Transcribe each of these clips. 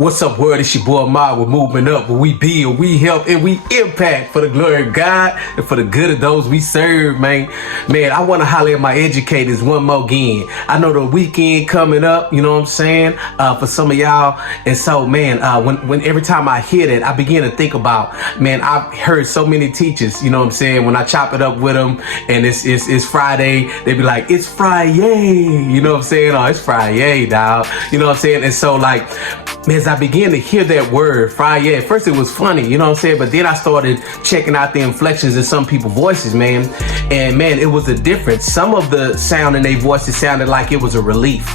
What's up, world? It's your boy Ma. We're moving up, where we build, we help, and we impact for the glory of God and for the good of those we serve, man. Man, I want to holler at my educators one more again. I know the weekend coming up, you know what I'm saying, for some of y'all. And so, man, when every time I hear that, I begin to think about, man, I've heard so many teachers, you know what I'm saying, when I chop it up with them and it's Friday, they be like, it's Friday, you know what I'm saying? Oh, it's Friday, dog. You know what I'm saying? And so, like, as I began to hear that word, Friday, at first it was funny, you know what I'm saying? But then I started checking out the inflections in some people's voices, man. And man, it was a difference. Some of the sound in their voices sounded like it was a relief,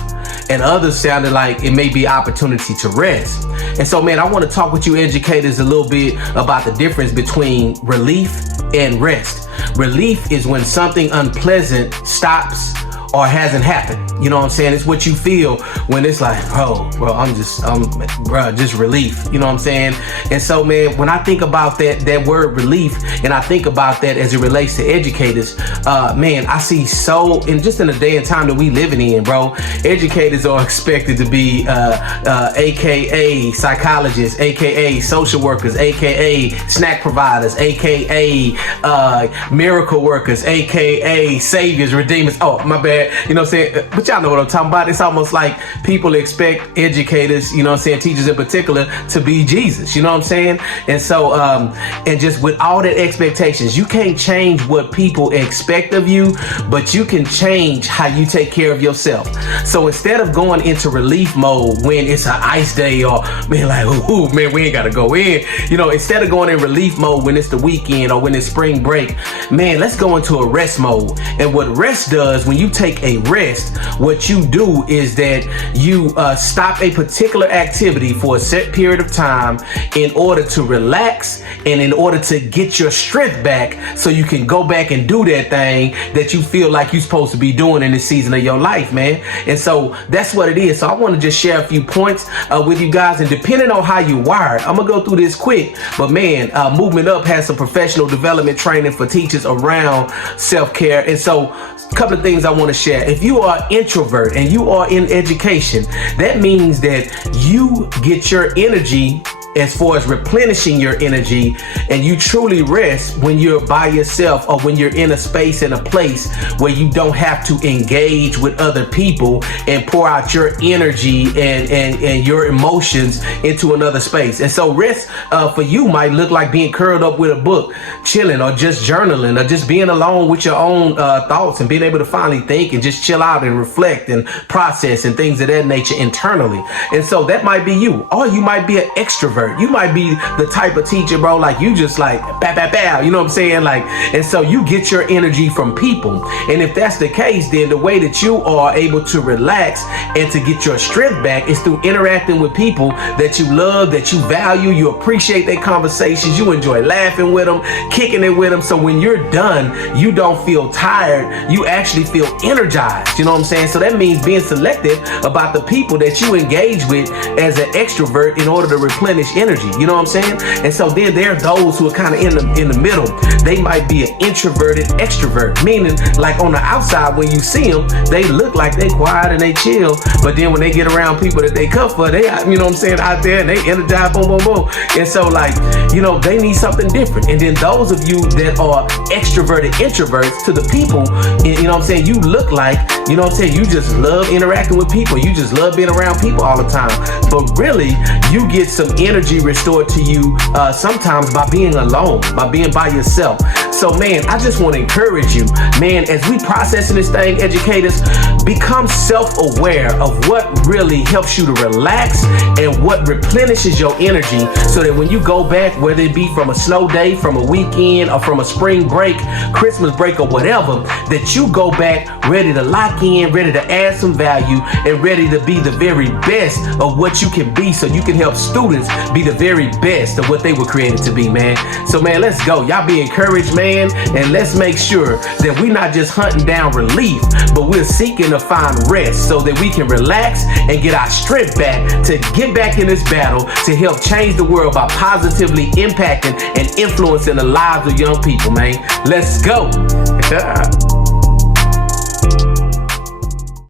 and others sounded like it may be opportunity to rest. And so, man, I want to talk with you educators a little bit about the difference between relief and rest. Relief is when something unpleasant stops or hasn't happened. You know what I'm saying? It's what you feel when it's like, bro, just relief. You know what I'm saying? And so, man, when I think about that word relief, and I think about that as it relates to educators, man, I see in the day and time that we living in, bro, educators are expected to be, AKA psychologists, AKA social workers, AKA snack providers, AKA, miracle workers, AKA saviors, redeemers. Oh, my bad. You know what I'm saying? But y'all know what I'm talking about. It's almost like people expect educators, you know what I'm saying, teachers in particular, to be Jesus, you know what I'm saying? And so, and just with all that expectations, you can't change what people expect of you, but you can change how you take care of yourself. So instead of going into relief mode when it's an ice day, or man, like, ooh, man, we ain't gotta go in, you know, instead of going in relief mode when it's the weekend or when it's spring break, man, let's go into a rest mode. And what rest does, when you take a rest, what you do is that you stop a particular activity for a set period of time in order to relax and in order to get your strength back, so you can go back and do that thing that you feel like you're supposed to be doing in this season of your life, man. And so that's what it is. So I want to just share a few points with you guys, and depending on how you wired, I'm gonna go through this quick, but man, Movement Up has some professional development training for teachers around self-care. And so a couple of things I want to share. If you are introvert and you are in education, that means that you get your energy, as far as replenishing your energy, and you truly rest when you're by yourself, or when you're in a space and a place where you don't have to engage with other people and pour out your energy and your emotions into another space. And so rest for you might look like being curled up with a book, chilling, or just journaling, or just being alone with your own thoughts and being able to finally think and just chill out and reflect and process and things of that nature internally. And so that might be you, or you might be an extrovert. You might be the type of teacher, bro, like you just like bow, you know what I'm saying? Like, and so you get your energy from people. And if that's the case, then the way that you are able to relax and to get your strength back is through interacting with people that you love, that you value, you appreciate their conversations, you enjoy laughing with them, kicking it with them. So when you're done, you don't feel tired, you actually feel energized, you know what I'm saying? So that means being selective about the people that you engage with as an extrovert in order to replenish energy, you know what I'm saying? And so then there are those who are kind of in the middle. They might be an introverted extrovert, meaning like on the outside when you see them, they look like they quiet and they chill, but then when they get around people that they come for, they, you know what I'm saying, out there and they energize, boom, boom, boom. And so, like, you know, they need something different. And then those of you that are extroverted introverts, to the people, you know what I'm saying, you look like, you know what I'm saying, you just love interacting with people, you just love being around people all the time, but really you get some energy restored to you sometimes by being alone, by being by yourself. So man, I just want to encourage you, man, as we processing this thing, educators, become self-aware of what really helps you to relax and what replenishes your energy, so that when you go back, whether it be from a snow day, from a weekend, or from a spring break, Christmas break, or whatever, that you go back ready to lock in, ready to add some value, and ready to be the very best of what you can be, so you can help students be the very best of what they were created to be, man. So man, let's go. Y'all be encouraged, man. And let's make sure that we're not just hunting down relief, but we're seeking to find rest, so that we can relax and get our strength back to get back in this battle to help change the world by positively impacting and influencing the lives of young people, man. Let's go.